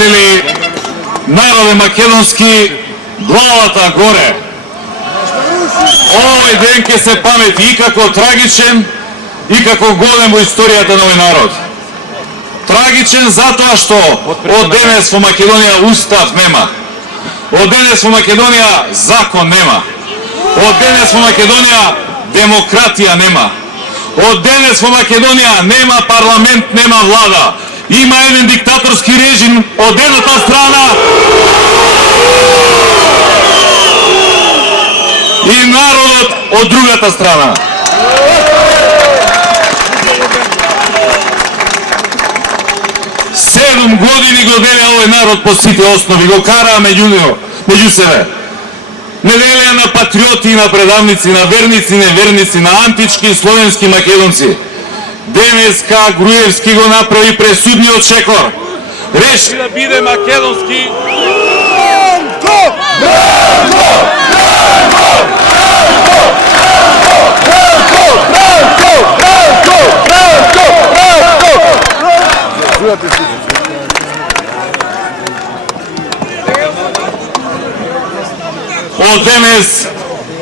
пријатели, народе македонски, главата горе. Овој ден ќе се памети и како трагичен, и како голем во историјата на овој народ. Трагичен затоа што од денес во Македонија устав нема. Од денес во Македонија закон нема. Од денес во Македонија демократија нема. Од денес во Македонија нема парламент, нема влада. Има еден диктаторски режим од едната страна и народот од другата страна. Седум години го деле овој народ по сите основи, го караа меѓу себе. Не делеа на патриоти и на предавници, на верници и неверници, на антички и словенски македонци. Денеска Груевски го направи пресудниот чекор. Реши да биде македонски. Од денес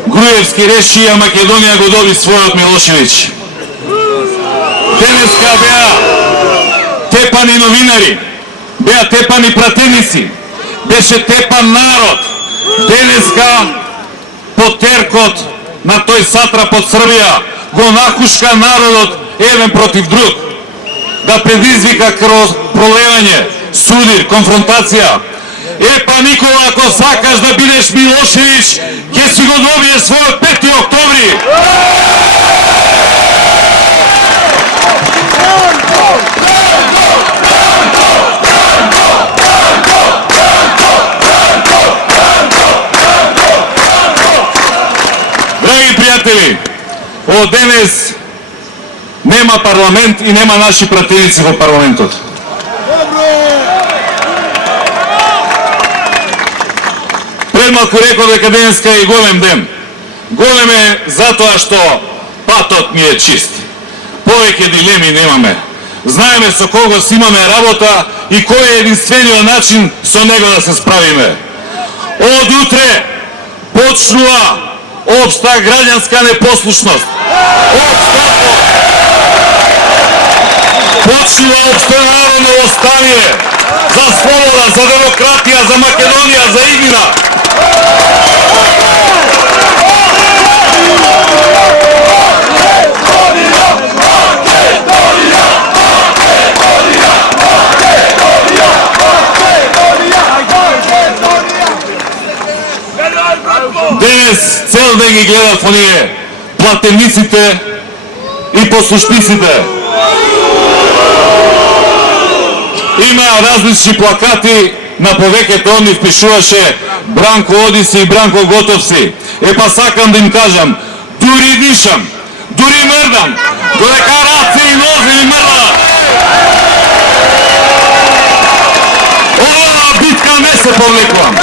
Груевски реши, а Македонија го доби својот Милошевиќ. Денеска беа тепани новинари, беа тепани пратеници, беше тепан народ. Денеска потеркот на тој сатрап од Србија го нахушка народот еден против друг. Да предизвика пролевање, судир, конфронтација. Епа Никола, ако сакаш да бидеш Милошевиќ, ќе си го добиеш својот 5 октомври. Драги пријатели, од денес нема парламент и нема наши пратеници во парламентот. Пред малку рекол дека денеска е голем ден. Голем е затоа што патот ни е чист. Повеќе дилеми немаме. Знаеме со кого си имаме работа и кој е единствениот начин со него да се справиме. Од утре почнува општа граѓанска непослушност. Почнува општо народно восстание за слобода, за демократија, за Македонија, за иднина. Денес цел ден ги гледав оние платениците и послушниците. Има различни плакати, на повеќето од нив пишуваше Бранко оди си и Бранко готов си. Епа сакам да им кажам, дури дишам, дури мрдам, додека раце и нозе ми мрдат. Ова битка не се повлекувам.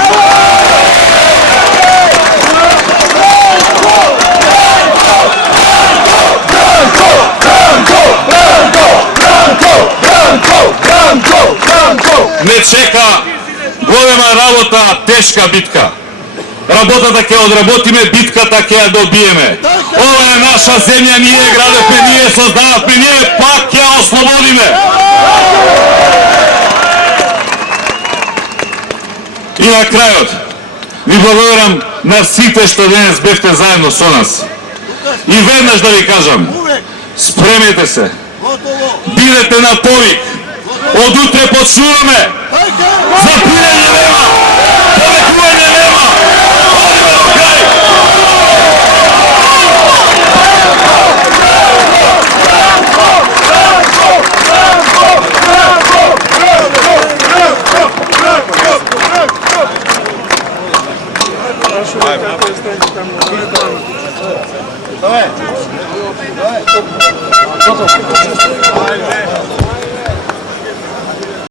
Не чека голема работа, тешка битка. Работата ќе одработиме, битката ќе ја добиеме. Ова е наша земја, ние градевме, ние создававме, ние пак ќе ја ослободиме. И на крајот, ви благодарам на сите што денес бевте заедно со нас. И веднаш да ви кажам, спремете се, бидете на повик. Од утре почнуваме. Запирање нема. Повикување нема. Одиме до крај. Давай.